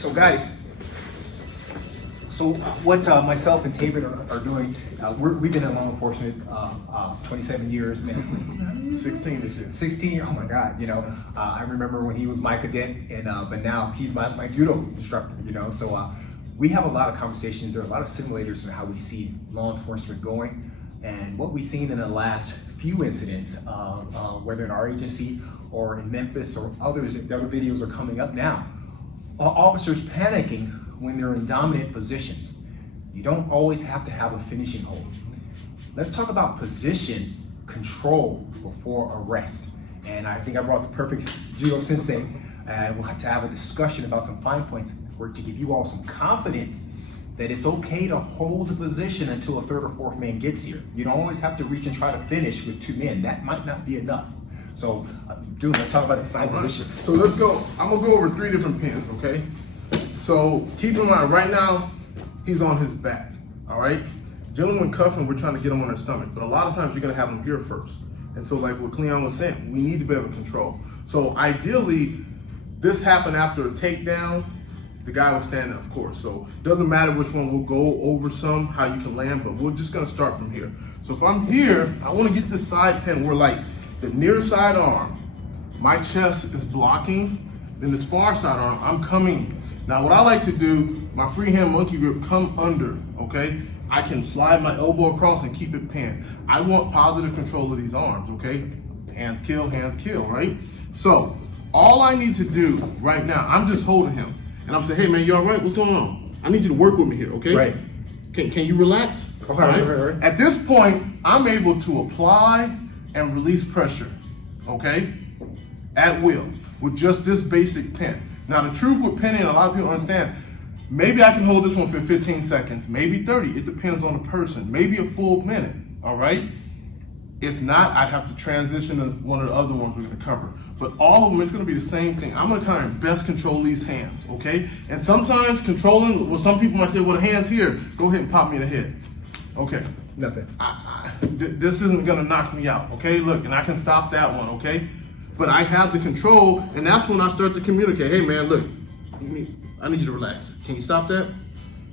So guys, what myself and Taybren are doing, we've been in law enforcement 27 years, man. 16 this year. 16, oh my God, you know. I remember when he was my cadet, and but now he's my judo instructor, you know. So we have a lot of conversations. There are a lot of simulators on how we see law enforcement going, and what we've seen in the last few incidents, whether in our agency or in Memphis or others, the other videos are coming up now. Officers panicking when they're in dominant positions. You don't always have to have a finishing hold. Let's talk about position control before arrest. And I think I brought the perfect judo sensei, and we'll have to have a discussion about some fine points to give you all some confidence that it's okay to hold the position until a third or fourth man gets here. You don't always have to reach and try to finish with two men. That might not be enough. So, dude, let's talk about the side position. So let's go. I'm gonna go over 3 different pins, okay? So keep in mind, right now, he's on his back, all right? Generally when cuffing, we're trying to get him on their stomach, but a lot of times you're gonna have him here first. And so like what Cleon was saying, we need to be able to control. So ideally, this happened after a takedown, the guy was standing, of course. So it doesn't matter which one, we'll go over some, how you can land, but we're just gonna start from here. So if I'm here, I wanna get this side pin where like the near side arm, my chest is blocking, then this far side arm, I'm coming. Now what I like to do, my freehand monkey grip, come under, okay? I can slide my elbow across and keep it pinned. I want positive control of these arms, okay? Hands kill, right? So all I need to do right now, I'm just holding him. And I'm saying, hey man, you all right? What's going on? I need you to work with me here, okay? Right. Can you relax? Okay, right. At this point, I'm able to apply and release pressure, okay? At will, with just this basic pin. Now the truth with pinning, a lot of people understand, maybe I can hold this one for 15 seconds, maybe 30, it depends on the person, maybe a full minute, all right? If not, I'd have to transition to one of the other ones we're gonna cover. But all of them, it's gonna be the same thing. I'm gonna kind of best control these hands, okay? And sometimes controlling, well, some people might say, well, the hand's here, go ahead and pop me in the head. Okay. Nothing. This isn't gonna knock me out, okay? Look, and I can stop that one, okay? But I have the control, and that's when I start to communicate. Hey man, look, I need you to relax. Can you stop that?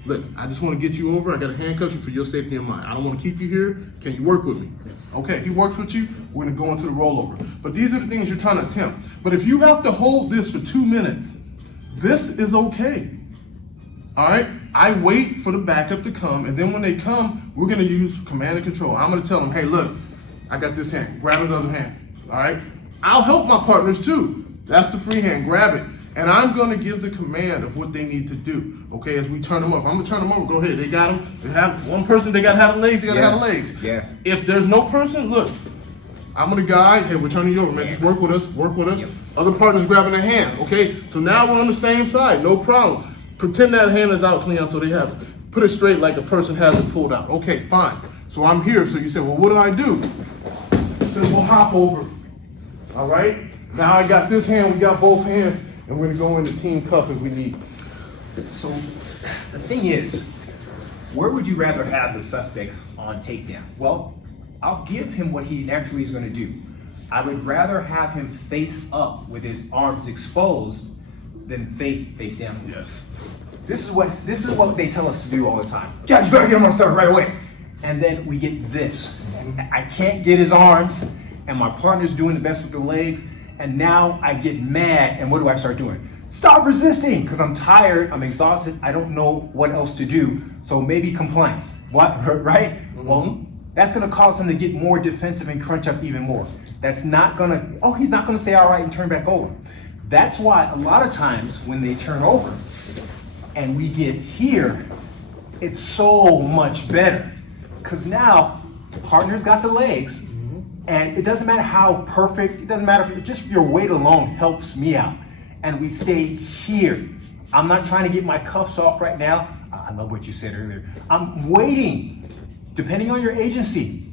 Look, I just want to get you over. I got to handcuff you for your safety and mine. I don't want to keep you here. Can you work with me? Yes. Okay, if he works with you, we're gonna go into the rollover. But these are the things you're trying to attempt. But if you have to hold this for 2 minutes, this is okay. All right, I wait for the backup to come, and then when they come, we're gonna use command and control. I'm gonna tell them, hey, look, I got this hand, grab his other hand, all right? I'll help my partners too. That's the free hand, grab it. And I'm gonna give the command of what they need to do, okay, as we turn them up. I'm gonna turn them over, go ahead, they got them. They have one person, they gotta have the legs, they gotta have the legs. Yes. If there's no person, look, I'm gonna guide, hey, we're turning you over, man, just work with us. Yep. Other partners grabbing their hand, okay? So now we're on the same side, no problem. Pretend that hand is out, Cleon, so they have it. Put it straight like the person has it pulled out. Okay, fine. So I'm here, so you say, well, what do? Simple hop over, all right? Now I got this hand, we got both hands, and we're gonna go into team cuff if we need. So the thing is, where would you rather have the suspect on takedown? Well, I'll give him what he naturally is gonna do. I would rather have him face up with his arms exposed than face down. Yes. This is what they tell us to do all the time. Guys, you gotta get him on stomach right away. And then we get this. I can't get his arms, and my partner's doing the best with the legs, and now I get mad, and what do I start doing? Stop resisting, because I'm tired, I'm exhausted, I don't know what else to do, so maybe compliance. What, right? Mm-hmm. Well, that's gonna cause him to get more defensive and crunch up even more. That's not gonna, he's not gonna say all right and turn back over. That's why a lot of times when they turn over and we get here, it's so much better. Because now the partner's got the legs, and it doesn't matter how perfect, it doesn't matter if just your weight alone helps me out. And we stay here. I'm not trying to get my cuffs off right now. I love what you said earlier. I'm waiting, depending on your agency.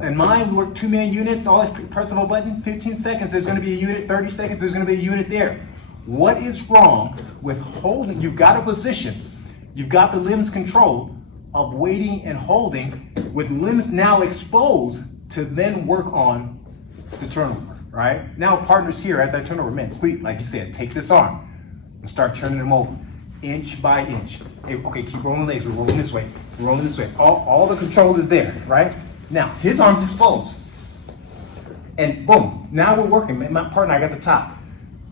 In mine, we work 2-man units, all I press of a button, 15 seconds, there's gonna be a unit, 30 seconds, there's gonna be a unit there. What is wrong with holding, you've got a position, you've got the limbs controlled of waiting and holding with limbs now exposed to then work on the turnover, right? Now partners here, as I turn over, man, please, like you said, take this arm and start turning them over. inch by inch. Okay, keep rolling legs. We're rolling this way. We're rolling this way. All the control is there, right? Now, his arm's exposed. And boom, now we're working. My partner, I got the top.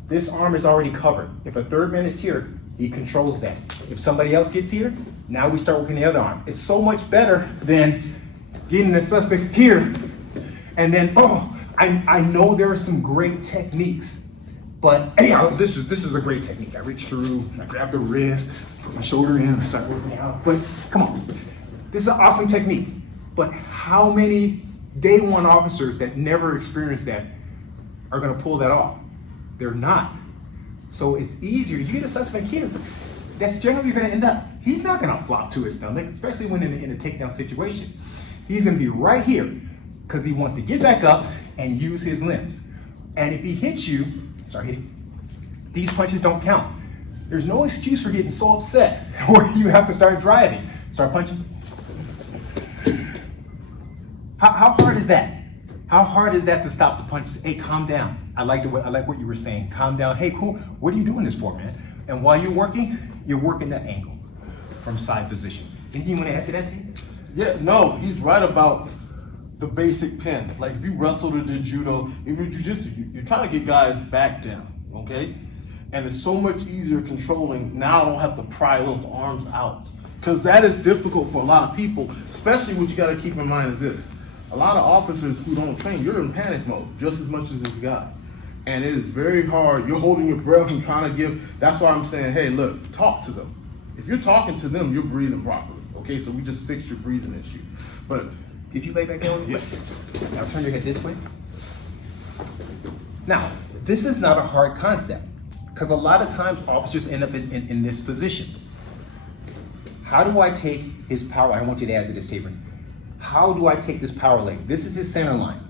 This arm is already covered. If a third man is here, he controls that. If somebody else gets here, now we start working the other arm. It's so much better than getting the suspect here. And then, I know there are some great techniques, but hey, this is a great technique. I reach through, I grab the wrist, put my shoulder in, I start working out. But come on, this is an awesome technique. But how many day one officers that never experienced that are gonna pull that off? They're not. So it's easier. You get a suspect here, that's generally gonna end up, he's not gonna flop to his stomach, especially when in a takedown situation. He's gonna be right here because he wants to get back up and use his limbs. And if he hits you, start hitting, these punches don't count. There's no excuse for getting so upset where you have to start driving. Start punching. How hard is that? How hard is that to stop the punches? Hey, calm down. I like what you were saying. Calm down. Hey, cool. What are you doing this for, man? And while you're working that angle from side position. Anything you want to add to that, Tate? Yeah, no, he's right about the basic pin. Like if you wrestled or did judo, if you're jiu-jitsu, you're trying to get guys back down, okay? And it's so much easier controlling. Now I don't have to pry those arms out. Because that is difficult for a lot of people, especially what you got to keep in mind is this. A lot of officers who don't train, you're in panic mode just as much as this guy. And it is very hard. You're holding your breath and trying to give. That's why I'm saying, hey, look, talk to them. If you're talking to them, you're breathing properly. Okay, so we just fixed your breathing issue. But if you lay back down, yes. Now turn your head this way. Now, this is not a hard concept because a lot of times officers end up in this position. How do I take his power? I want you to add to this, Taybren. How do I take this power leg? This is his center line.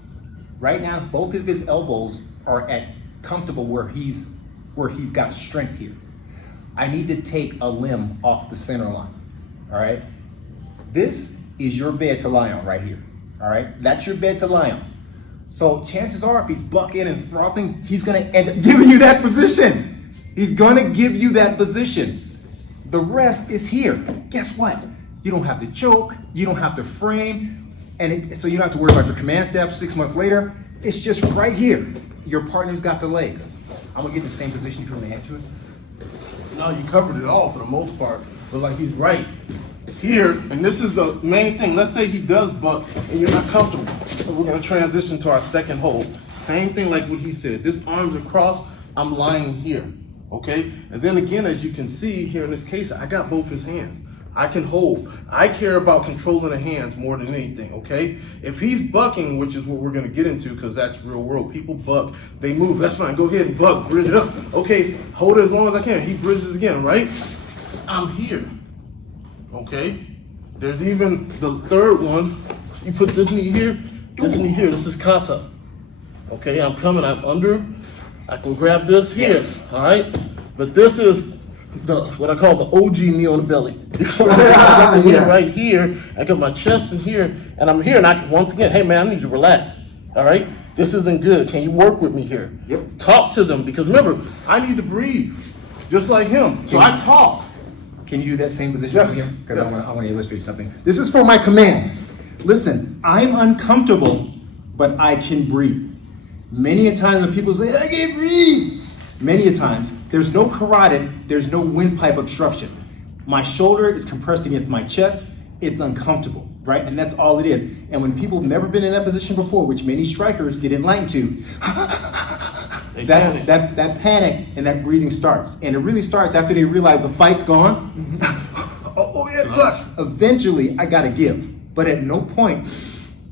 Right now, both of his elbows are at comfortable where he's got strength here. I need to take a limb off the center line, all right? This is your bed to lie on right here, all right? That's your bed to lie on. So chances are if he's bucking and frothing, he's gonna end up giving you that position. He's gonna give you that position. The rest is here. Guess what? You don't have to choke, you don't have to frame, so you don't have to worry about your command staff 6 months later. It's just right here. Your partner's got the legs. I'm gonna get in the same position if you want to add to it. No, you covered it all for the most part, but like he's right here, and this is the main thing. Let's say he does buck and you're not comfortable. So we're gonna transition to our second hold. Same thing like what he said. This arm's across, I'm lying here, okay? And then again, as you can see here in this case, I got both his hands. I can hold. I care about controlling the hands more than anything, okay? If he's bucking, which is what we're gonna get into because that's real world, people buck, they move, that's fine, go ahead and buck, bridge it up. Okay, hold it as long as I can. He bridges again, right? I'm here, okay? There's even the third one. You put this knee here, this knee here, this is kata. Okay, I'm coming, I'm under, I can grab this here, yes. All right? But this is what I call the OG knee on the belly. I got the knee right here, I got my chest in here, and I'm here, and I can, once again, hey man, I need you to relax, all right? This isn't good, can you work with me here? Yep. Talk to them, because remember, I need to breathe, just like him, so I talk. Can you do that same position Yes. for him? Because Yes. I want to illustrate something. This is for my command. Listen, I'm uncomfortable, but I can breathe. Many a time when people say, I can't breathe, many a times, there's no carotid, there's no windpipe obstruction. My shoulder is compressed against my chest, it's uncomfortable, right? And that's all it is. And when people have never been in that position before, which many strikers get enlightened to, that panic and that breathing starts. And it really starts after they realize the fight's gone. Oh yeah, it sucks. Eventually, I gotta give. But at no point,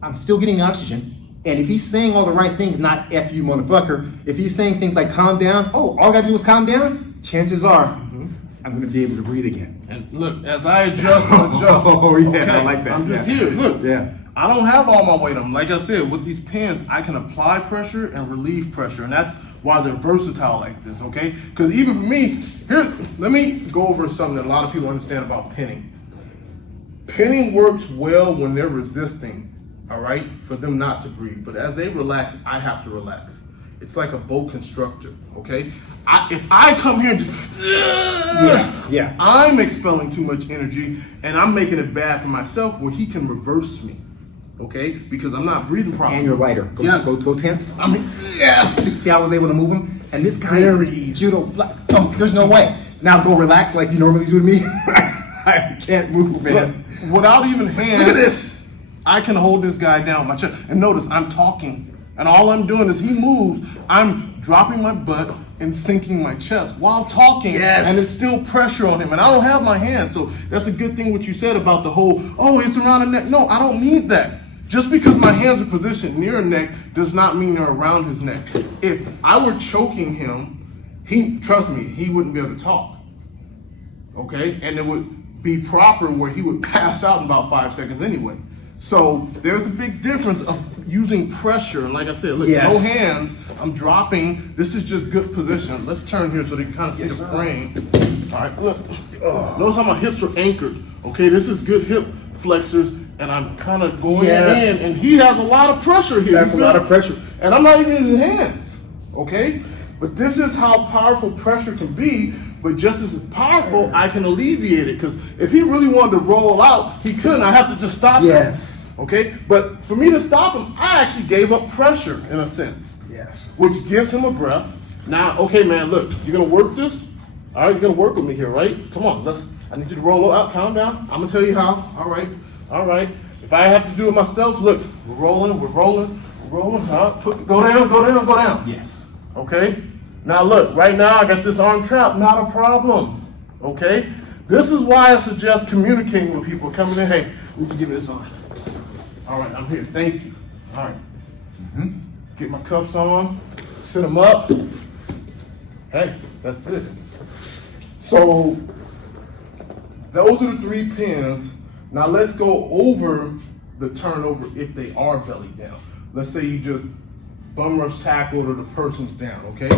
I'm still getting oxygen. And if he's saying all the right things, not F you motherfucker, if he's saying things like calm down, all I gotta do is calm down, chances are I'm gonna be able to breathe again. And look, as I adjust, Oh yeah, okay, I like that. I'm just here, look. Yeah. I don't have all my weight on them. Like I said, with these pins, I can apply pressure and relieve pressure, and that's why they're versatile like this, okay? Because even for me, let me go over something that a lot of people understand about pinning. Pinning works well when they're resisting, all right, for them not to breathe. But as they relax, I have to relax. It's like a boat constructor, okay? If I come here and just, Yeah. I'm expelling too much energy and I'm making it bad for myself where he can reverse me, okay? Because I'm not breathing properly. And you're lighter. Go tense. I mean, yes. See how I was able to move him? And this guy Very is easy. judo. There's no way. Now go relax like you normally do to me. I can't move, man. Without even hands. Look at this. I can hold this guy down my chest. And notice I'm talking. And all I'm doing is he moves. I'm dropping my butt and sinking my chest while talking. Yes. And it's still pressure on him. And I don't have my hands. So that's a good thing what you said about the whole, oh, it's around the neck. No, I don't need that. Just because my hands are positioned near a neck does not mean they're around his neck. If I were choking him, trust me, he wouldn't be able to talk. Okay? And it would be proper where he would pass out in about 5 seconds anyway. So there's a big difference of using pressure. And like I said, look, Yes. no hands, I'm dropping. This is just good position. Let's turn here so they can kind of see the frame. All right, look. Notice how my hips are anchored. Okay, this is good hip flexors. And I'm kind of going Yes. in, and he has a lot of pressure here. That's a lot of pressure. And I'm not even in his hands, okay? But this is how powerful pressure can be, but just as powerful, I can alleviate it. Because if he really wanted to roll out, he couldn't. I have to just stop Yes. him, okay? But for me to stop him, I actually gave up pressure in a sense, Yes. which gives him a breath. Now, okay, man, look, you're gonna work this? All right, you're gonna work with me here, right? Come on, I need you to roll out, calm down. I'm gonna tell you how, all right? All right. If I have to do it myself, look, we're rolling. Go down. Yes. Okay? Now look, right now I got this arm trap, not a problem. Okay? This is why I suggest communicating with people coming in, hey, will you give me this on? All right, I'm here, thank you. All right. Get my cuffs on, sit them up. Hey, that's it. So, those are the 3 pins. Now let's go over the turnover if they are belly down. Let's say you just bum rush tackled or the person's down, okay?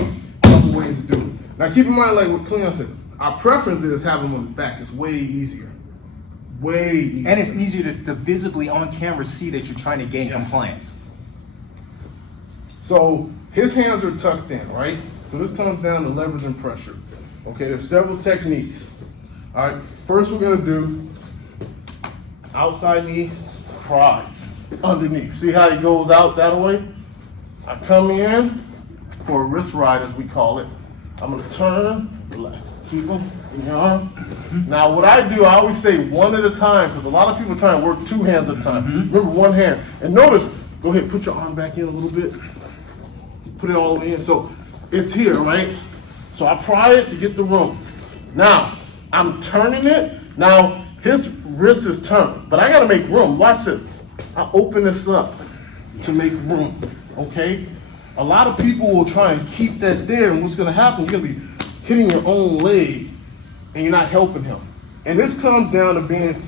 Couple ways to do it. Now keep in mind, like what Cleon said, our preference is having them on his back. It's way easier. Way easier. And it's easier to visibly on camera see that you're trying to gain Yes. compliance. So his hands are tucked in, right? So this comes down to leverage and pressure. Okay, there's several techniques. All right, first we're gonna do outside knee, pry, underneath. See how he goes out that way? I come in for a wrist ride, as we call it. I'm gonna turn, relax, keep him in your arm. Now what I do, I always say one at a time, because a lot of people try and work 2 hands at a time. Remember, one hand. And notice, go ahead, put your arm back in a little bit. Put it all the way in. So it's here, right? So I pry it to get the room. Now, I'm turning it. Now, his wrist is turned, but I gotta make room. Watch this. I open this up to make room, okay? A lot of people will try and keep that there, and what's gonna happen, you're gonna be hitting your own leg, and you're not helping him. And this comes down to being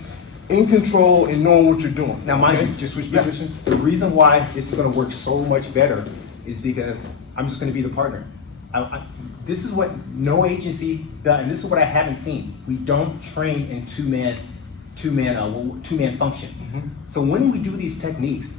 in control and knowing what you're doing. Now, mind okay? you, just switch Yes. positions. The reason why this is going to work so much better is because I'm just going to be the partner. This is what no agency does, and this is what I haven't seen. We don't train in two-man function. So when we do these techniques,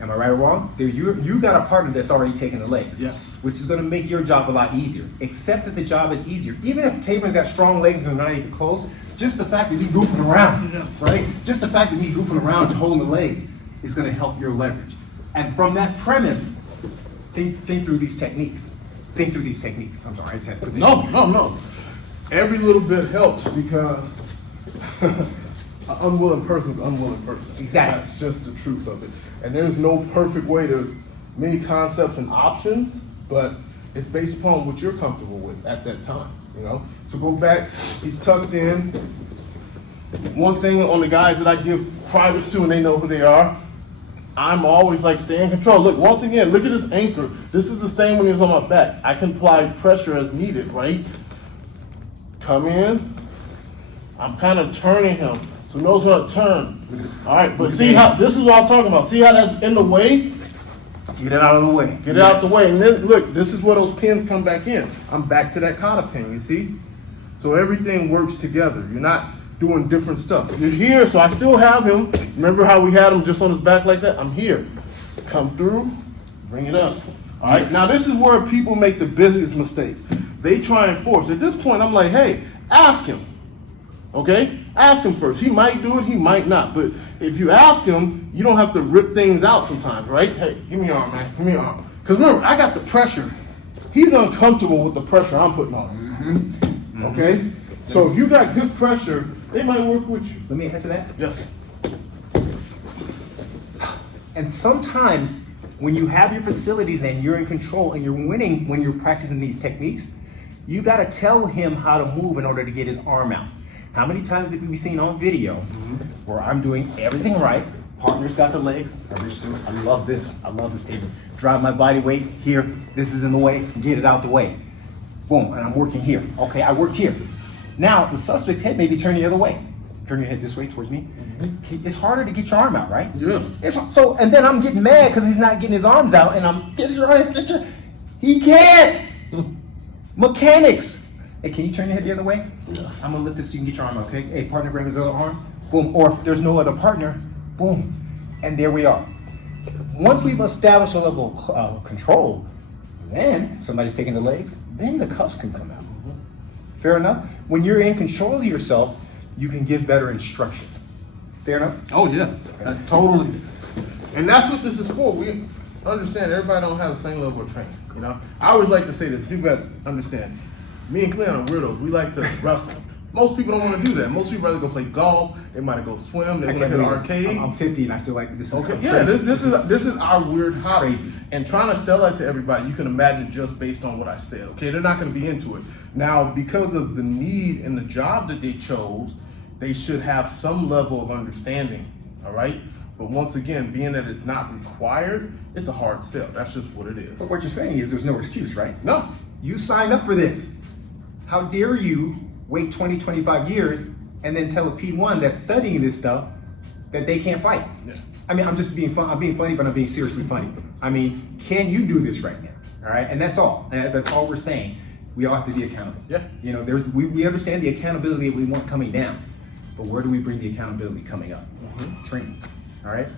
am I right or wrong? You got a partner that's already taken the legs. Yes. Which is going to make your job a lot easier. Except that the job is easier. Even if Taybren's got strong legs and they're not even close, just the fact that he's goofing around, right? Just the fact that he's goofing around to holding the legs is going to help your leverage. And from that premise, think through these techniques. Think through these techniques. I'm sorry, I just had to put that in. No. Every little bit helps because an unwilling person is an unwilling person. Exactly. That's just the truth of it. And there's no perfect way. There's many concepts and options, but it's based upon what you're comfortable with at that time, you know? So go back, he's tucked in. One thing on the guys that I give privates to and they know who they are, I'm always like, stay in control. Look, once again, look at this anchor. This is the same when he was on my back. I can apply pressure as needed, right? Come in. I'm kind of turning him. So notice how to turn. All right, but see how, this is what I'm talking about. See how that's in the way? Get it out of the way. Get it out the way. And then, look, this is where those pins come back in. I'm back to that kata pin, you see? So everything works together. You're not doing different stuff. You're here, so I still have him. Remember how we had him just on his back like that? I'm here. Come through, bring it up. All right. Yes. Now this is where people make the biggest mistake. They try and force. At this point, I'm like, hey, ask him. Okay? Ask him first. He might do it, he might not. But if you ask him, you don't have to rip things out sometimes, right? Hey, give me your arm, man. Give me your arm. Because remember, I got the pressure. He's uncomfortable with the pressure I'm putting on him. Okay? So if you got good pressure, they might work with you. Let me answer that. Yes. And sometimes when you have your facilities and you're in control and you're winning when you're practicing these techniques, you got to tell him how to move in order to get his arm out. How many times have we seen on video where I'm doing everything right, partner's got the legs, I love this Taybren. Drive my body weight here, this is in the way, get it out the way. Boom, and I'm working here. Okay, I worked here. Now, the suspect's head may be turning the other way. Turn your head this way towards me. It's harder to get your arm out, right? Yes. So, and then I'm getting mad because he's not getting his arms out, and I'm, he can't. Mechanics. Hey, can you turn your head the other way? Yes. I'm gonna lift this so you can get your arm out, okay? Hey, partner, bring his other arm. Boom. Or if there's no other partner, boom. And there we are. Once we've established a level of control, then somebody's taking the legs, then the cuffs can come out. Fair enough? When you're in control of yourself, you can give better instruction. Fair enough? Oh yeah, that's totally. And that's what this is for. We understand everybody don't have the same level of training. You know, I always like to say this. People got to understand. Me and Cleon are weirdos. We like to wrestle. Most people don't want to do that. Most people rather go play golf. They might go swim. They want to hit an arcade. I'm 50 and I still like this. Is Okay, crazy. yeah, this is our weird hobby. crazy. And trying to sell that to everybody, you can imagine just based on what I said. Okay, they're not going to be into it. Now, because of the need and the job that they chose, they should have some level of understanding. All right, but once again, being that it's not required, it's a hard sell. That's just what it is. But what you're saying is there's no excuse, right? No. You signed up for this. How dare you wait 20, 25 years and then tell a P1 that's studying this stuff that they can't fight? Yeah. I mean, I'm just being fun. I'm being funny, but I'm being seriously funny. I mean, can you do this right now? All right, and that's all. And that's all we're saying. We all have to be accountable. Yeah. You know, we understand the accountability that we want coming down, but where do we bring the accountability coming up? Training. All right.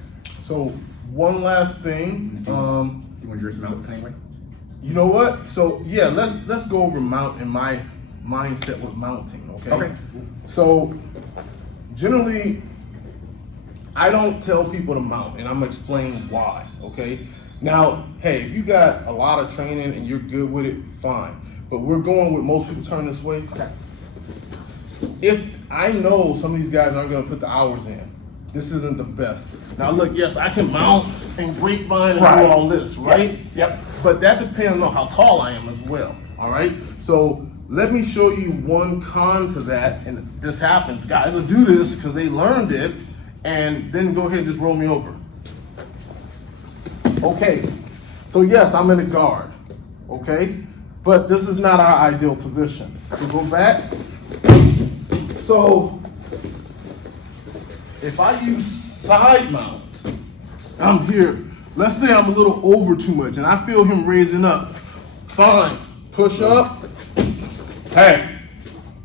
So one last thing. You want to dress them out the same way? You know what? So yeah, let's go over mount and my mindset with mounting. Okay. Okay. So generally, I don't tell people to mount, and I'm gonna explain why. Okay. Now, hey, if you got a lot of training and you're good with it, fine. But we're going with most people turn this way. Okay. If I know some of these guys aren't gonna put the hours in, this isn't the best. Now look, yes, I can mount and grapevine and Right. do all this, right? Yep. But that depends on how tall I am as well, all right? So let me show you one con to that, and this happens. Guys will do this because they learned it, and then go ahead and just roll me over. Okay, so yes, I'm in a guard, okay? But this is not our ideal position. So go back. So if I use side mount, I'm here. Let's say I'm a little over too much and I feel him raising up. Fine, push up. Hey,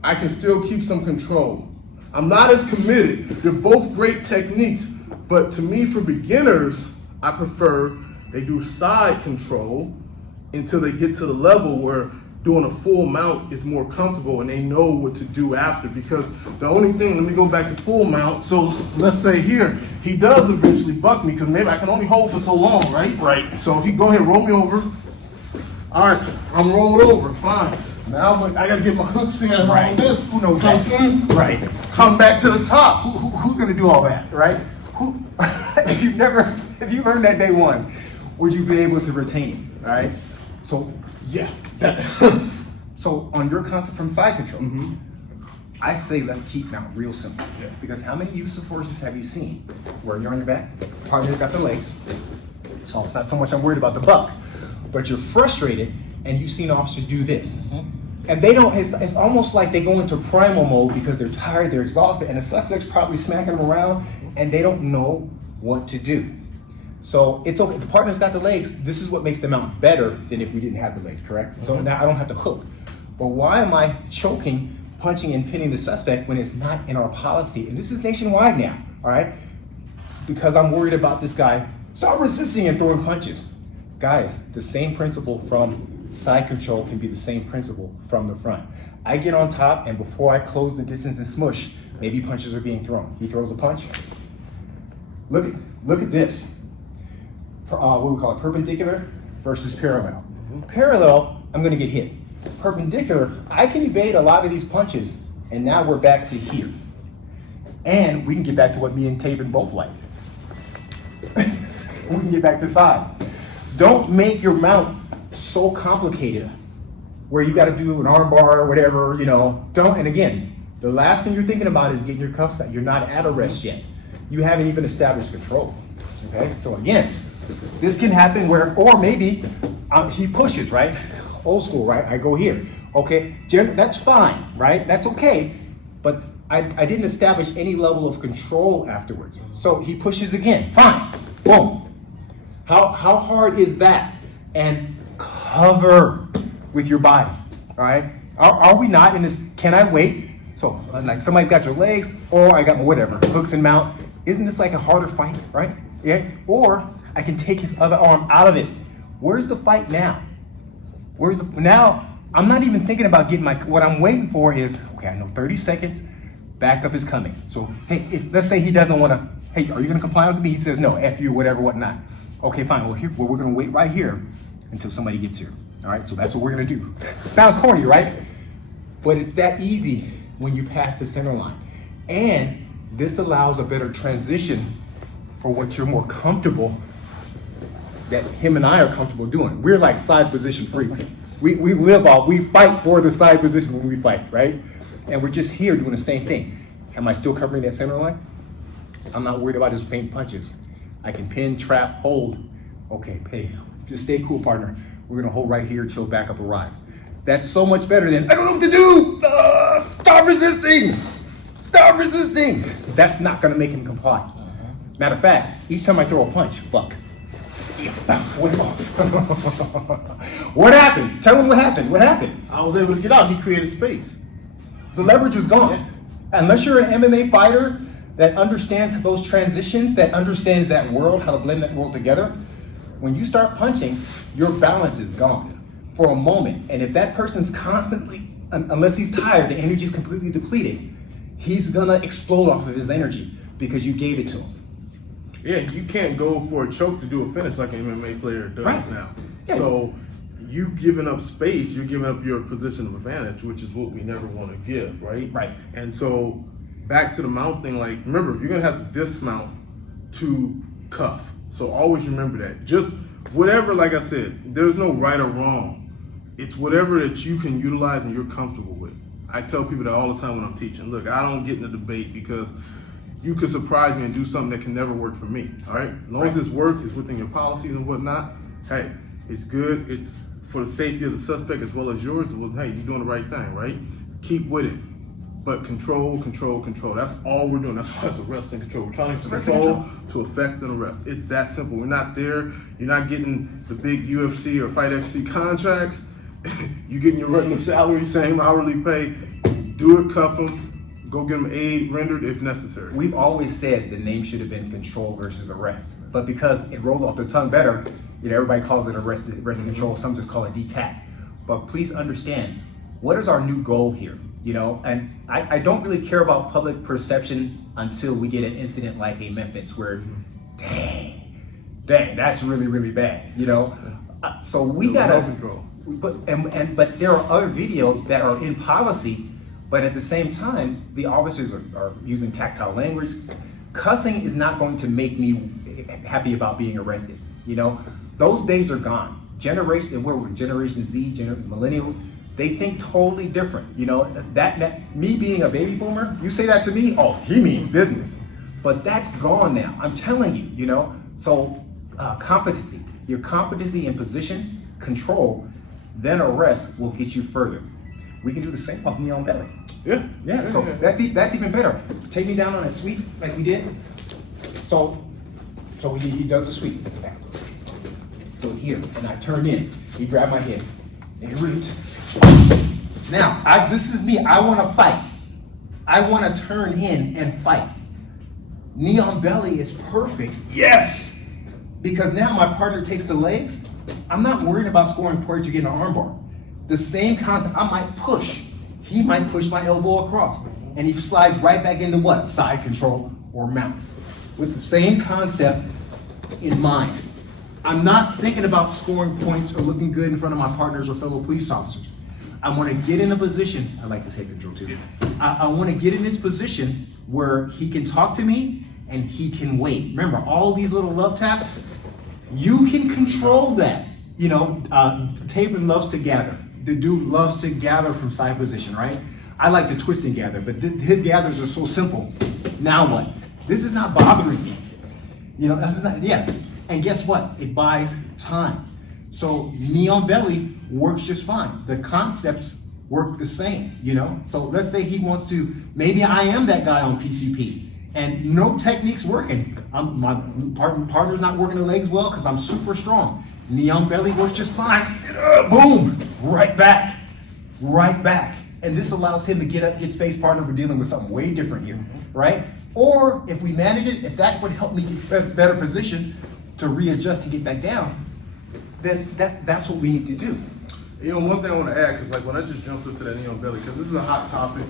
I can still keep some control. I'm not as committed. They're both great techniques, but to me, for beginners, I prefer they do side control until they get to the level where doing a full mount is more comfortable and they know what to do after. Because the only thing, let me go back to full mount. So let's say here, he does eventually buck me because maybe I can only hold for so long, right? Right. So he go ahead, roll me over. All right, I'm rolled over, fine. Now I gotta get my hooks in Right. on this. Who knows Come that? through, Right. come back to the top. Who's gonna do all that, right? Who, if you learned that day one, would you be able to retain it, all right? So, Yeah. so on your concept from side control, I say let's keep now real simple. Yeah. Because how many use of forces have you seen where you're on your back, partner's got the legs, so it's not so much I'm worried about the buck, but you're frustrated and you've seen officers do this. And they don't, it's almost like they go into primal mode because they're tired, they're exhausted, and the suspect's probably smacking them around and they don't know what to do. So it's okay, the partner's got the legs, this is what makes them out better than if we didn't have the legs, correct? So now I don't have to hook. But why am I choking, punching, and pinning the suspect when it's not in our policy? And this is nationwide now, all right? Because I'm worried about this guy, stop resisting and throwing punches. Guys, the same principle from side control can be the same principle from the front. I get on top, and before I close the distance and smush, maybe punches are being thrown. He throws a punch. Look at this. What do we call it? Perpendicular versus parallel. Parallel, I'm gonna get hit. Perpendicular, I can evade a lot of these punches, and now we're back to here. And we can get back to what me and Taybren both like. We can get back to side. Don't make your mount so complicated where you gotta do an arm bar or whatever, you know. Don't, and again, the last thing you're thinking about is getting your cuffs out. You're not at a rest yet. You haven't even established control, okay? So again, this can happen where, or maybe he pushes, right? Old school, right? I go here, okay? That's fine, right? That's okay, but I didn't establish any level of control afterwards. So he pushes again, fine, boom. How hard is that? And cover with your body, all right? Are we not in this, can I wait? So like somebody's got your legs, or I got my whatever, hooks and mount. Isn't this like a harder fight, right? Yeah, or I can take his other arm out of it. Where's the fight now? Now, I'm not even thinking about getting what I'm waiting for is, okay, I know 30 seconds, backup is coming. So, hey, let's say he doesn't wanna, hey, are you gonna comply with me? He says no, F you, whatever, whatnot. Okay, fine, well, we're gonna wait right here until somebody gets here. All right, so that's what we're gonna do. Sounds corny, right? But it's that easy when you pass the center line. And this allows a better transition for what you're more comfortable, that him and I are comfortable doing. We're like side position freaks. We fight for the side position when we fight, right? And we're just here doing the same thing. Am I still covering that center line? I'm not worried about his faint punches. I can pin, trap, hold. Okay, hey, just stay cool, partner. We're gonna hold right here till backup arrives. That's so much better than, I don't know what to do! Stop resisting! Stop resisting! That's not gonna make him comply. Matter of fact, each time I throw a punch, buck. What happened? Tell him what happened. What happened? I was able to get out. He created space. The leverage was gone. Unless you're an MMA fighter that understands those transitions, that understands that world, how to blend that world together, when you start punching, your balance is gone for a moment. And if that person's constantly, unless he's tired, the energy is completely depleted, he's gonna explode off of his energy because you gave it to him. Yeah, you can't go for a choke to do a finish like an MMA player does Right. now. Yeah. So you giving up space, you're giving up your position of advantage, which is what we never want to give, right? Right. And so back to the mount thing, like remember, you're gonna have to dismount to cuff. So always remember that. Just whatever, like I said, there's no right or wrong. It's whatever that you can utilize and you're comfortable with. I tell people that all the time when I'm teaching. Look, I don't get in a debate because you could surprise me and do something that can never work for me, all right? As long as this work is within your policies and whatnot, hey, it's good. It's for the safety of the suspect as well as yours. Well, hey, you're doing the right thing, right? Keep with it. But control, control, control. That's all we're doing. That's why it's arrest and control. We're trying to control to affect an arrest. It's that simple. We're not there. You're not getting the big UFC or Fight FC contracts. You're getting your regular salary, same hourly pay. Do it, cuff them. Go get them aid rendered if necessary. We've always said the name should have been control versus arrest, but because it rolled off the tongue better, you know, everybody calls it arrest and control. Some just call it DTAC. But please understand, what is our new goal here? You know, and I don't really care about public perception until we get an incident like a Memphis where, dang, that's really, really bad. You know, so we gotta control. But there are other videos that are in policy. But at the same time, the officers are using tactile language. Cussing is not going to make me happy about being arrested. You know, those days are gone. Generation Z, millennials, they think totally different. You know, that me being a baby boomer, you say that to me, oh, he means business. But that's gone now. I'm telling you, you know. So competency, your competency in position, control, then arrest will get you further. We can do the same off knee on belly. Yeah. So that's even better. Take me down on that sweep like we did. So he does the sweep. So here, and I turn in. He grabbed my head and he reached. Now, this is me. I want to fight. I want to turn in and fight. Knee on belly is perfect. Yes. Because now my partner takes the legs I'm not worried about scoring points or getting an armbar. The same concept, I might push. He might push my elbow across, and he slides right back into what? Side control or mount. With the same concept in mind. I'm not thinking about scoring points or looking good in front of my partners or fellow police officers. I want to get in a position, I like to take control too. I want to get in this position where he can talk to me and he can wait. Remember, all these little love taps, you can control that. You know, Taybren loves to gather. The dude loves to gather from side position, right? I like to twist and gather, but his gathers are so simple. Now what? This is not bothering me. You know, this is not, yeah. And guess what? It buys time. So knee on belly works just fine. The concepts work the same, you know? So let's say he wants to, maybe I am that guy on PCP and no technique's working. My partner's not working the legs well because I'm super strong. Knee on belly works just fine. Boom, right back. And this allows him to get up, get space partner. We're dealing with something way different here, right? Or if we manage it, if that would help me get a better position to readjust and get back down, then that's what we need to do. You know, one thing I want to add, because like when I just jumped into that knee on belly, because this is a hot topic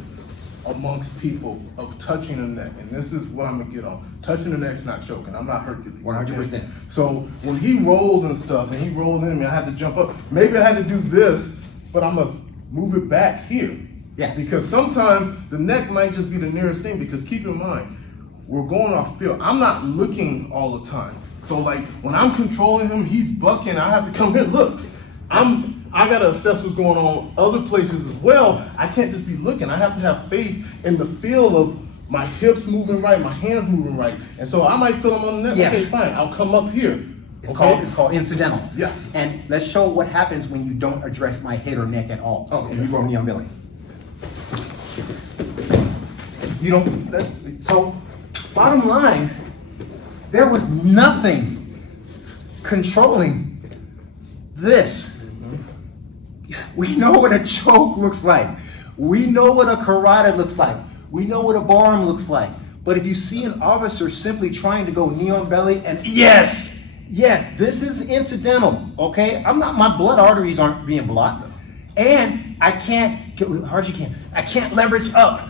amongst people of touching the neck, and this is what I'm gonna get on. Touching the neck's not choking. I'm not Hercules. 100%. So when he rolls and stuff, and he rolled into me, I had to jump up. Maybe I had to do this, but I'm gonna move it back here. Yeah. Because sometimes the neck might just be the nearest thing, because keep in mind, we're going off field. I'm not looking all the time. So like when I'm controlling him, he's bucking, I have to come in, look. I gotta assess what's going on other places as well. I can't just be looking. I have to have faith in the feel of my hips moving right, my hands moving right. And so I might feel them on the neck. Yes. Okay, fine, I'll come up here. It's Okay? called incidental. Yes. And let's show what happens when you don't address my head or neck at all. Okay. And you go knee on belly. You don't, so bottom line, there was nothing controlling this. We know what a choke looks like. We know what a carotid looks like. We know what a bar arm looks like. But if you see an officer simply trying to go knee on belly and yes, this is incidental, okay? My blood arteries aren't being blocked. And I can't, hard as you can, I can't leverage up.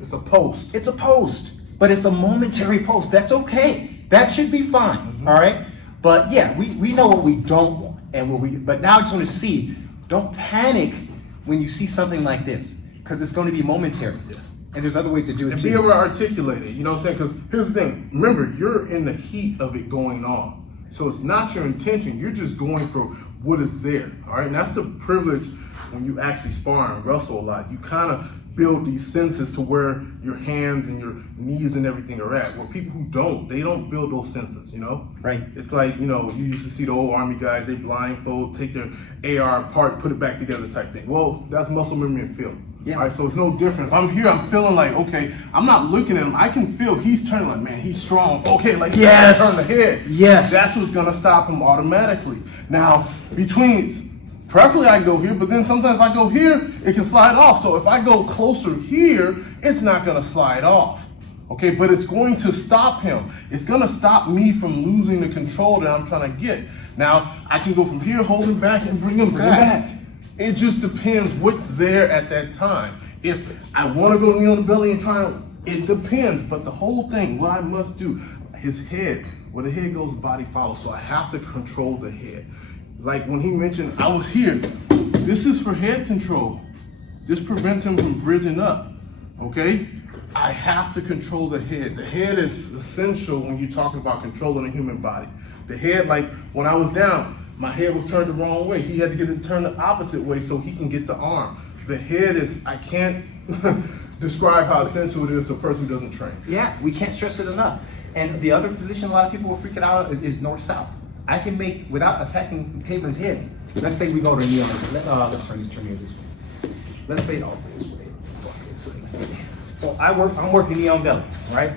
It's a post. It's a post, but it's a momentary post. That's okay. That should be fine, all right? But yeah, we know what we don't want. But now I just want to see, don't panic when you see something like this, because it's going to be momentary. Yes. And there's other ways to do it And too. be able to articulate it, you know what I'm saying? Because here's the thing, remember, you're in the heat of it going on. So it's not your intention, you're just going for what is there, all right? And that's the privilege when you actually spar and wrestle a lot. You kind of build these senses to where your hands and your knees and everything are at. Where people who don't, they don't build those senses, you know? Right. It's like, you know, you used to see the old Army guys, they blindfold, take their AR apart, put it back together type thing. Well, that's muscle memory and feel. Yeah. All right, so it's no different. If I'm here, I'm feeling like, okay, I'm not looking at him. I can feel he's turning like, man, he's strong. Okay, like, Yes. turn the head. Yes. That's what's gonna stop him automatically. Now, preferably I go here, but then sometimes if I go here, it can slide off. So if I go closer here, it's not gonna slide off. Okay, but it's going to stop him. It's gonna stop me from losing the control that I'm trying to get. Now, I can go from here, hold him back, and bring him back. It just depends what's there at that time. If I wanna go knee on the belly and try to, it depends, but the whole thing, what I must do, his head, where the head goes, the body follows, so I have to control the head. Like when he mentioned, I was here, this is for head control. This prevents him from bridging up, okay? I have to control the head. The head is essential when you're talking about controlling the human body. The head, like when I was down, my head was turned the wrong way. He had to get it turned the opposite way so he can get the arm. The head is, I can't describe how essential it is to a person who doesn't train. Yeah, we can't stress it enough. And the other position a lot of people will freak it out is north-south. I can make, without attacking Taybren's head, let's say we go to knee on, let's turn here this way. Let's say it all this way. So I'm working knee on belly, right?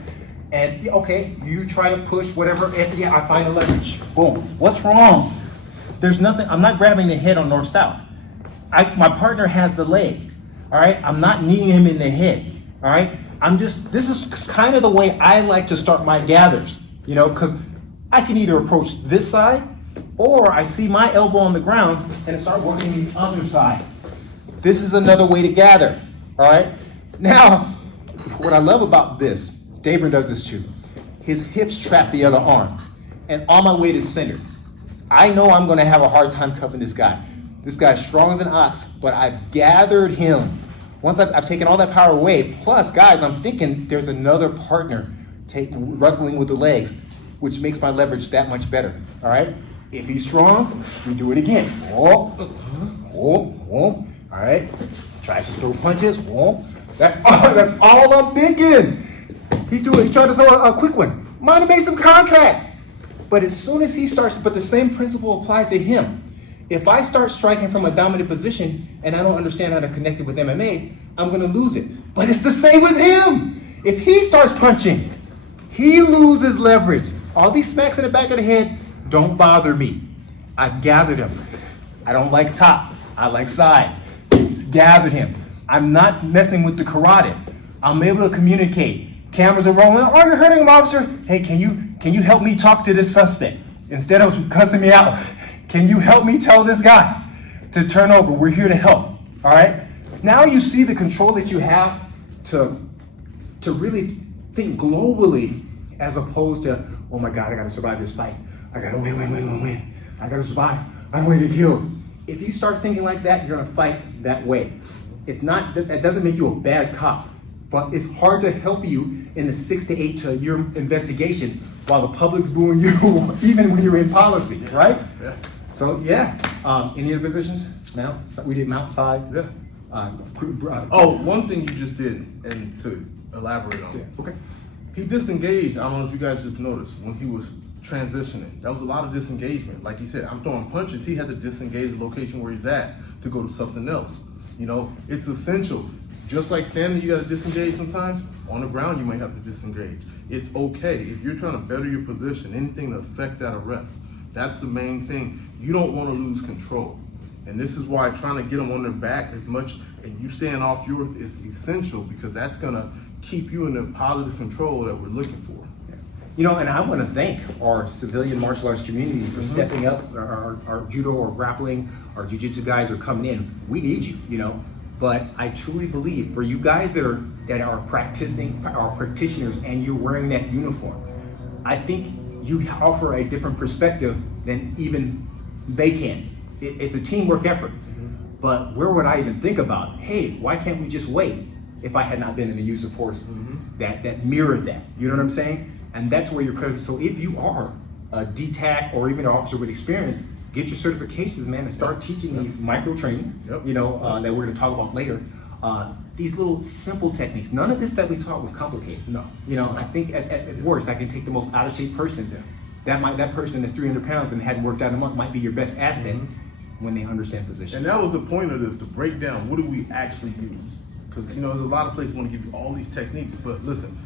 And okay, you try to push whatever, and yeah, I find a leverage. Boom. What's wrong? There's nothing, I'm not grabbing the head on north-south. My partner has the leg, all right? I'm not kneeing him in the head, all right? This is kind of the way I like to start my gathers, you know, because I can either approach this side Or I see my elbow on the ground and I start working the other side. This is another way to gather, all right? Now, what I love about this, Taybren does this too. His hips trap the other arm, and all my weight is centered. I know I'm gonna have a hard time cuffing this guy. This guy's strong as an ox, but I've gathered him. Once I've taken all that power away, plus guys, I'm thinking there's another partner wrestling with the legs, which makes my leverage that much better, all right? If he's strong, we do it again. All right? Try some throw punches. That's all I'm thinking. He tried to throw a quick one. Might have made some contact. But as soon as he starts, but the same principle applies to him. If I start striking from a dominant position and I don't understand how to connect it with MMA, I'm gonna lose it. But it's the same with him. If he starts punching, he loses leverage. All these smacks in the back of the head don't bother me. I've gathered him. I don't like top, I like side. Gathered him. I'm not messing with the carotid. I'm able to communicate. Cameras are rolling. Oh, you're hurting him, officer. Hey, can you help me talk to this suspect? Instead of cussing me out, can you help me tell this guy to turn over? We're here to help, all right? Now you see the control that you have to really think globally as opposed to, oh my God, I gotta survive this fight. I gotta win. I gotta survive. I don't wanna get killed. If you start thinking like that, you're gonna fight that way. It's not, that doesn't make you a bad cop, but it's hard to help you in the 6 to 8 to year investigation while the public's booing you, even when you're in policy, right? Yeah. So yeah, any other positions? Mount, we did mount side. Yeah. One thing you just did, and to elaborate on. Yeah, okay. He disengaged. I don't know if you guys just noticed when he was transitioning. That was a lot of disengagement. Like he said, I'm throwing punches. He had to disengage the location where he's at to go to something else. You know, it's essential. Just like standing, you got to disengage sometimes. On the ground, you might have to disengage. It's okay. If you're trying to better your position, anything to affect that arrest, that's the main thing. You don't want to lose control. And this is why trying to get them on their back as much, and you staying off yours is essential, because that's going to keep you in the positive control that we're looking for. You know, and I want to thank our civilian martial arts community for stepping up. Our judo or grappling, our jiu-jitsu guys are coming in. We need you, you know. But I truly believe for you guys that are practicing, are practitioners, and you're wearing that uniform, I think you offer a different perspective than even they can. It's a teamwork effort. But where would I even think about, hey, why can't we just wait if I had not been in the use of force that mirrored that? You know what I'm saying? And that's where you're credited. So if you are a DTAC or even an officer with experience, get your certifications, man, and start teaching these micro trainings, you know, that we're gonna talk about later. These little simple techniques. None of this that we taught was complicated. No. You know, I think at worst, I can take the most out of shape person. That person that's 300 pounds and hadn't worked out in a month might be your best asset when they understand position. And that was the point of this, to break down what do we actually use. Because, you know, there's a lot of places want to give you all these techniques, but listen,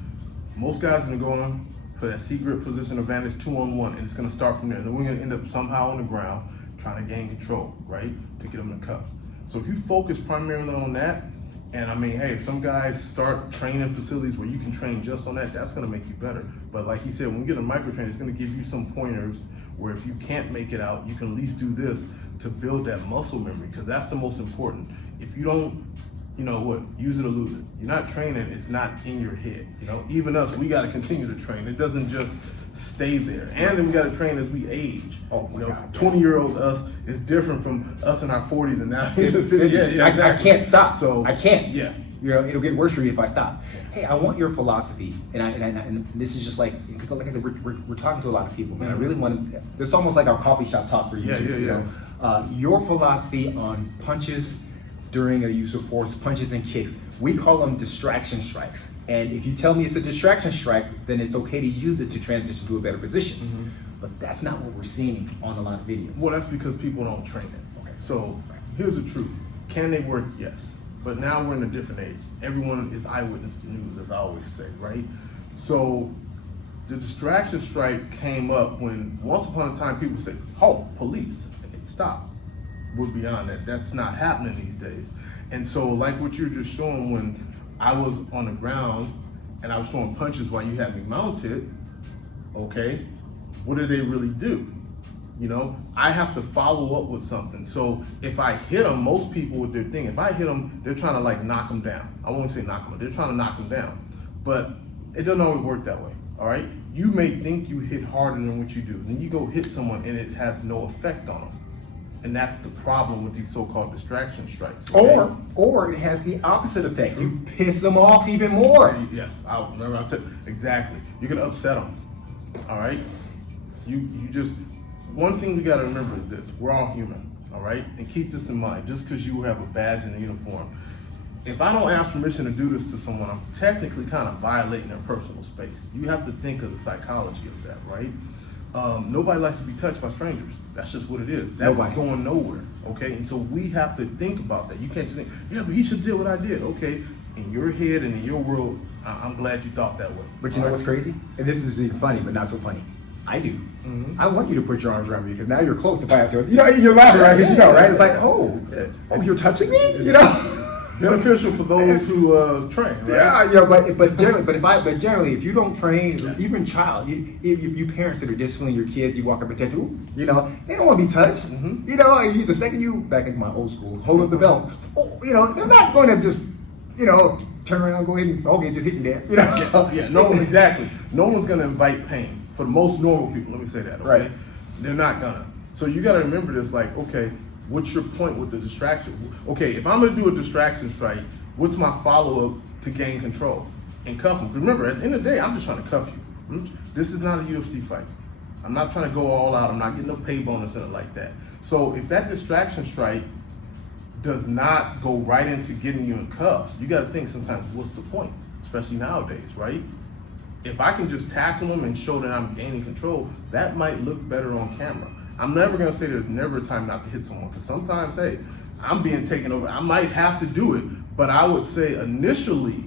most guys are gonna go on for that secret position advantage 2-on-1, and it's gonna start from there. Then we're gonna end up somehow on the ground trying to gain control, right? To get them in the cuffs. So if you focus primarily on that, and I mean, hey, if some guys start training facilities where you can train just on that, that's gonna make you better. But like he said, when you get a micro train, it's gonna give you some pointers where if you can't make it out, you can at least do this to build that muscle memory, because that's the most important. If you don't, you know what, use it or lose it. You're not training, it's not in your head. You know, even us, we gotta continue to train. It doesn't just stay there. And then we gotta train as we age. Oh, you know, God, 20-year-old us is different from us in our 40s and now in the 50s. Yeah, exactly. I can't stop. So I can't. Yeah. You know, it'll get worse for me if I stop. Hey, I want your philosophy, and this is just like, because like I said, we're talking to a lot of people, man. I really want to. It's almost like our coffee shop talk for you. You know, your philosophy on punches during a use of force, punches and kicks. We call them distraction strikes. And if you tell me it's a distraction strike, then it's okay to use it to transition to a better position. But that's not what we're seeing on a lot of videos. Well, that's because people don't train it. Okay. So here's the truth. Can they work? Yes. But now we're in a different age. Everyone is eyewitness to news, as I always say, right? So the distraction strike came up when once upon a time people said, "Oh, police," and they'd stop. We're beyond that. That's not happening these days. And so like what you're just showing, when I was on the ground and I was throwing punches while you had me mounted, okay, what did they really do? You know, I have to follow up with something. So if I hit them, most people with their thing, if I hit them, they're trying to like knock them down. I won't say knock them, they're trying to knock them down. But it doesn't always work that way, all right? You may think you hit harder than what you do. Then you go hit someone and it has no effect on them. And that's the problem with these so-called distraction strikes. Okay? Or it has the opposite effect. You piss them off even more. Yes, exactly. You're gonna upset them, all right? You just, one thing we gotta remember is this: we're all human, all right? And keep this in mind. Just because you have a badge and a uniform, if I don't ask permission to do this to someone, I'm technically kind of violating their personal space. You have to think of the psychology of that, right? Nobody likes to be touched by strangers. That's just what it is. That's going nowhere, okay? And so we have to think about that. You can't just think, yeah, but he should do what I did. Okay, in your head and in your world, I'm glad you thought that way. But you know what's crazy? And this is really funny, but not so funny. I do. I want you to put your arms around me because now you're close. If I have to, you know, you're laughing, right? Because you know, right? It's like, oh, you're touching me, you know. Beneficial for those who train, right? Yeah, you know, but generally, if you don't train, even child, you parents that are disciplining your kids, you walk up and touch, you know, they don't want to be touched. You know, the second you, back in my old school, hold up the belt, you know, they're not going to just, you know, turn around, go ahead and okay, just hit me there, you know. No, exactly. No one's gonna invite pain. For the most normal people, let me say that, okay? Right. They're not gonna. So you gotta remember this, like, okay, what's your point with the distraction? Okay, if I'm gonna do a distraction strike, what's my follow-up to gain control? And cuff them. Remember, at the end of the day, I'm just trying to cuff you. This is not a UFC fight. I'm not trying to go all out. I'm not getting no pay bonus in it like that. So if that distraction strike does not go right into getting you in cuffs, you gotta think sometimes, what's the point? Especially nowadays, right? If I can just tackle them and show that I'm gaining control, that might look better on camera. I'm never gonna say there's never a time not to hit someone, because sometimes, hey, I'm being taken over. I might have to do it, but I would say initially,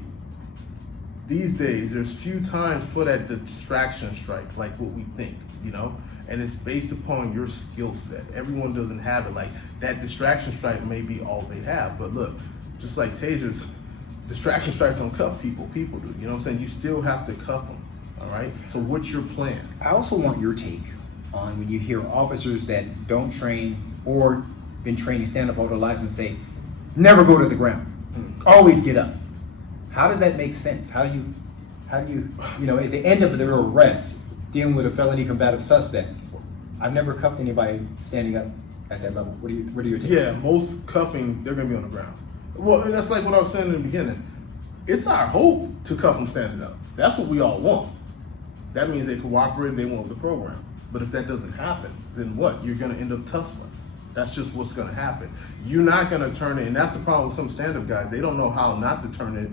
these days, there's few times for that distraction strike, like what we think, you know? And it's based upon your skill set. Everyone doesn't have it. Like, that distraction strike may be all they have, but look, just like tasers, distraction strikes don't cuff people, people do, you know what I'm saying? You still have to cuff them, all right? So what's your plan? I also want your take on when you hear officers that don't train or been training stand-up all their lives and say, never go to the ground, always get up. How does that make sense? How do you, you know, at the end of their arrest, dealing with a felony combative suspect, I've never cuffed anybody standing up at that level. What are your takes? Yeah, most cuffing, they're gonna be on the ground. Well, that's like what I was saying in the beginning. It's our hope to cuff them standing up. That's what we all want. That means they cooperate, they want the program. But if that doesn't happen, then what? You're gonna end up tussling. That's just what's gonna happen. You're not gonna turn it, and that's the problem with some stand-up guys. They don't know how not to turn it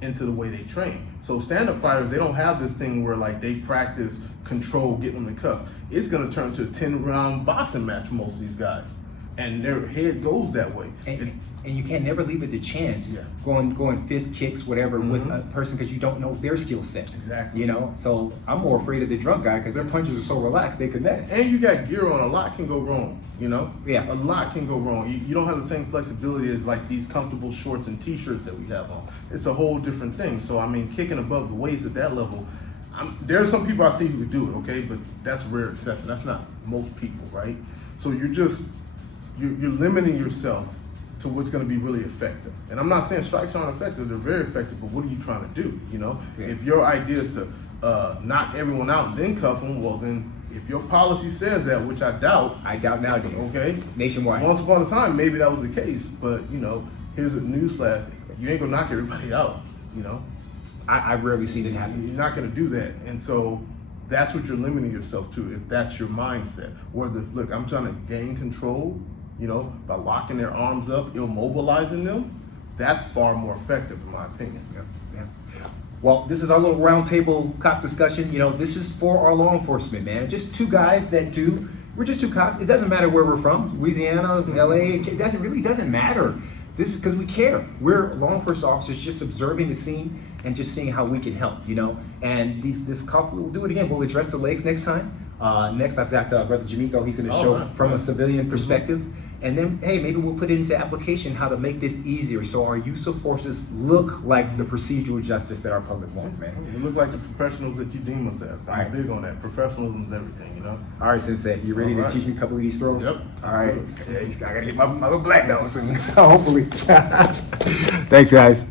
into the way they train. So stand-up fighters, they don't have this thing where like they practice control, getting them in cuff. It's gonna turn to a 10-round boxing match, most of these guys. And their head goes that way. And you can never leave it to chance, going fist kicks, whatever, with a person because you don't know their skill set. Exactly. You know, so I'm more afraid of the drunk guy because their punches are so relaxed they connect. And you got gear on, a lot can go wrong, you know? Yeah. A lot can go wrong. You don't have the same flexibility as like these comfortable shorts and t-shirts that we have on. It's a whole different thing. So I mean, kicking above the waist at that level, there's some people I see who could do it, okay? But that's a rare exception. That's not most people, right? So you're limiting yourself to what's going to be really effective. And I'm not saying strikes aren't effective, they're very effective, but what are you trying to do, you know? Yeah. If your idea is to knock everyone out and then cuff them, well then, if your policy says that, which I doubt nowadays. Okay? Nationwide. Once upon a time, maybe that was the case, but you know, here's a newsflash, you ain't gonna knock everybody out, you know? I've rarely seen it happen. You're not gonna do that, and so that's what you're limiting yourself to if that's your mindset. Whether, look, I'm trying to gain control, you know, by locking their arms up, immobilizing them, that's far more effective in my opinion. Yeah. Well, this is our little round table cop discussion. You know, this is for our law enforcement, man. Just two guys we're just two cops. It doesn't matter where we're from, Louisiana, LA, it doesn't matter. This is because we care. We're law enforcement officers just observing the scene and just seeing how we can help, you know. And this cop, we'll do it again. We'll address the legs next time. Next, I've got Brother Jamiko. He's going to show from a civilian perspective. And then, hey, maybe we'll put into application how to make this easier so our use of forces look like the procedural justice that our public wants, man. We look like the professionals that you deem us as. I'm Right. big on that. Professionalism is everything, you know? All right, Sensei, you ready All right. to teach me a couple of these throws? Yep. All right. Yeah, I gotta get my little black belt soon, hopefully. Thanks, guys.